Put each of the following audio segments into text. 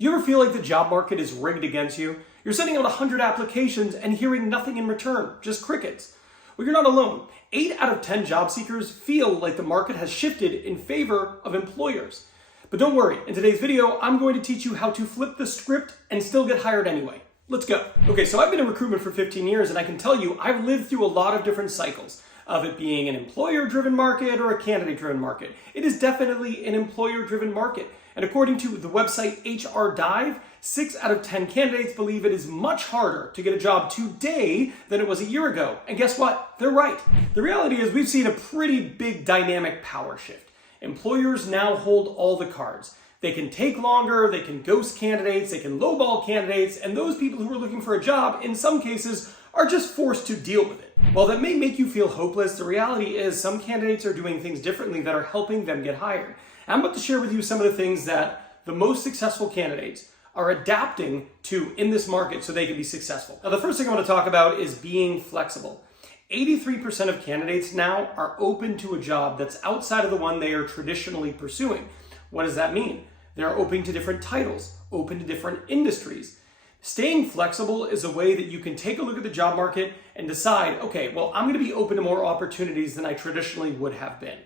You ever feel like the job market is rigged against you? You're sending out 100 applications and hearing nothing in return, just crickets. Well, you're not alone. 8 out of 10 job seekers feel like the market has shifted in favor of employers. But don't worry, in today's video, I'm going to teach you how to flip the script and still get hired anyway. Let's go. Okay, so I've been in recruitment for 15 years and I can tell you I've lived through a lot of different cycles of it being an employer-driven market or a candidate-driven market. It is definitely an employer-driven market. And according to the website HR Dive, 6 out of 10 candidates believe it is much harder to get a job today than it was a year ago. And guess what? They're right. The reality is we've seen a pretty big dynamic power shift. Employers now hold all the cards. They can take longer, they can ghost candidates, they can lowball candidates, and those people who are looking for a job, in some cases, are just forced to deal with it. While that may make you feel hopeless, the reality is some candidates are doing things differently that are helping them get hired. I'm about to share with you some of the things that the most successful candidates are adapting to in this market so they can be successful. Now, the first thing I want to talk about is being flexible. 83% of candidates now are open to a job that's outside of the one they are traditionally pursuing. What does that mean? They're open to different titles, open to different industries. Staying flexible is a way that you can take a look at the job market and decide, okay, well, I'm going to be open to more opportunities than I traditionally would have been.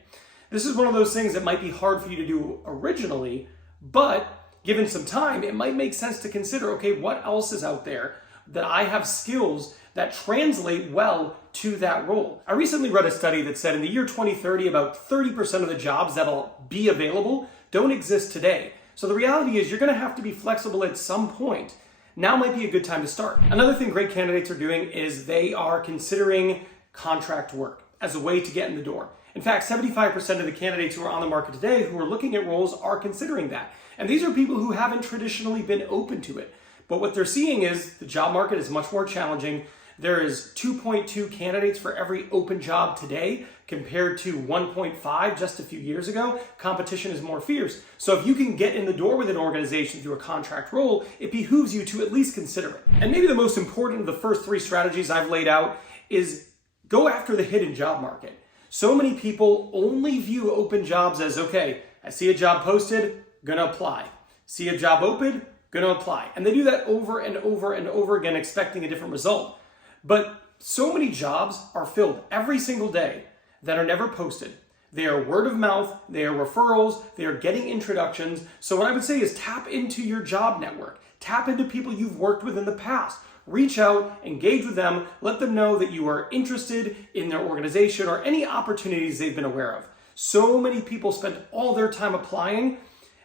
This is one of those things that might be hard for you to do originally, but given some time, it might make sense to consider, okay, what else is out there that I have skills that translate well to that role. I recently read a study that said in the year 2030, about 30% of the jobs that'll be available don't exist today. So the reality is you're going to have to be flexible at some point. Now might be a good time to start. Another thing great candidates are doing is they are considering contract work as a way to get in the door. In fact, 75% of the candidates who are on the market today who are looking at roles are considering that. And these are people who haven't traditionally been open to it. But what they're seeing is the job market is much more challenging. There is 2.2 candidates for every open job today compared to 1.5 just a few years ago. Competition is more fierce. So if you can get in the door with an organization through a contract role, it behooves you to at least consider it. And maybe the most important of the first 3 strategies I've laid out is go after the hidden job market. So many people only view open jobs as, okay, I see a job posted, gonna apply. See a job open, gonna apply. And they do that over and over and over again, expecting a different result. But so many jobs are filled every single day that are never posted. They are word of mouth, they are referrals, they are getting introductions. So what I would say is tap into your job network. Tap into people you've worked with in the past. Reach out, engage with them, let them know that you are interested in their organization or any opportunities they've been aware of. So many people spend all their time applying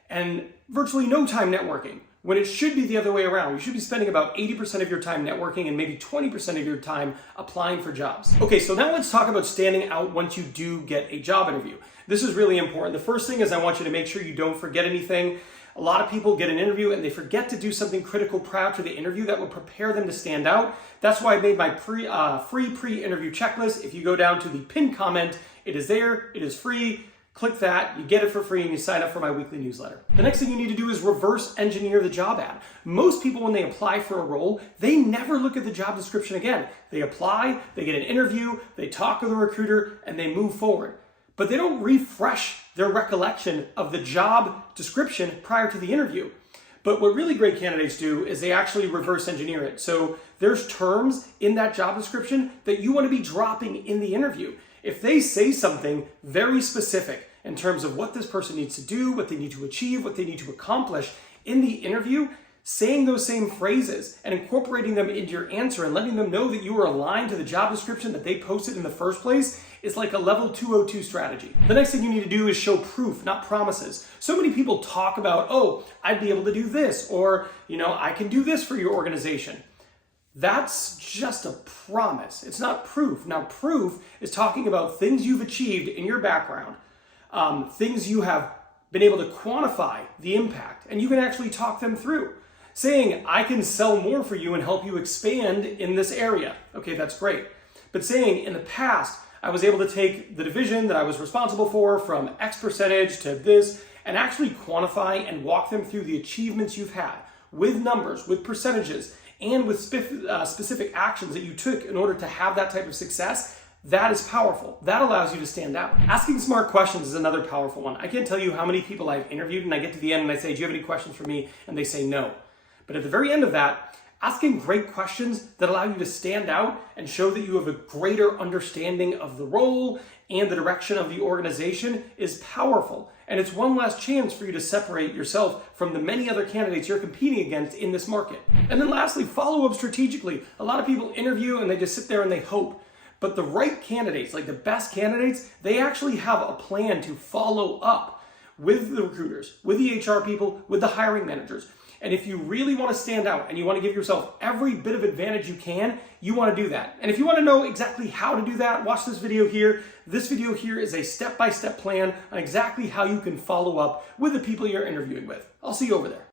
and virtually no time networking, when it should be the other way around. You should be spending about 80% of your time networking and maybe 20% of your time applying for jobs. Okay, so now let's talk about standing out once you do get a job interview. This is really important. The first thing is I want you to make sure you don't forget anything. A lot of people get an interview and they forget to do something critical prior to the interview that will prepare them to stand out. That's why I made my free pre-interview checklist. If you go down to the pinned comment, it is there, it is free. Click that, you get it for free, and you sign up for my weekly newsletter. The next thing you need to do is reverse engineer the job ad. Most people, when they apply for a role, they never look at the job description again. They apply, they get an interview, they talk to the recruiter, and they move forward. But they don't refresh their recollection of the job description prior to the interview. But what really great candidates do is they actually reverse engineer it. So there's terms in that job description that you want to be dropping in the interview. If they say something very specific in terms of what this person needs to do, what they need to achieve, what they need to accomplish in the interview, saying those same phrases and incorporating them into your answer and letting them know that you are aligned to the job description that they posted in the first place is like a level 202 strategy. The next thing you need to do is show proof, not promises. So many people talk about, oh, I'd be able to do this, or, I can do this for your organization. That's just a promise. It's not proof. Now, proof is talking about things you've achieved in your background, things you have been able to quantify the impact, and you can actually talk them through. Saying, I can sell more for you and help you expand in this area. Okay, that's great. But saying, in the past, I was able to take the division that I was responsible for from X percentage to this, and actually quantify and walk them through the achievements you've had with numbers, with percentages, and with specific actions that you took in order to have that type of success. That is powerful. That allows you to stand out. Asking smart questions is another powerful one. I can't tell you how many people I've interviewed and I get to the end and I say, do you have any questions for me? And they say no. But at the very end of that, asking great questions that allow you to stand out and show that you have a greater understanding of the role and the direction of the organization is powerful. And it's one last chance for you to separate yourself from the many other candidates you're competing against in this market. And then lastly, follow up strategically. A lot of people interview and they just sit there and they hope. But the right candidates, like the best candidates, they actually have a plan to follow up with the recruiters, with the HR people, with the hiring managers. And if you really want to stand out and you want to give yourself every bit of advantage you can, you want to do that. And if you want to know exactly how to do that, watch this video here. This video here is a step-by-step plan on exactly how you can follow up with the people you're interviewing with. I'll see you over there.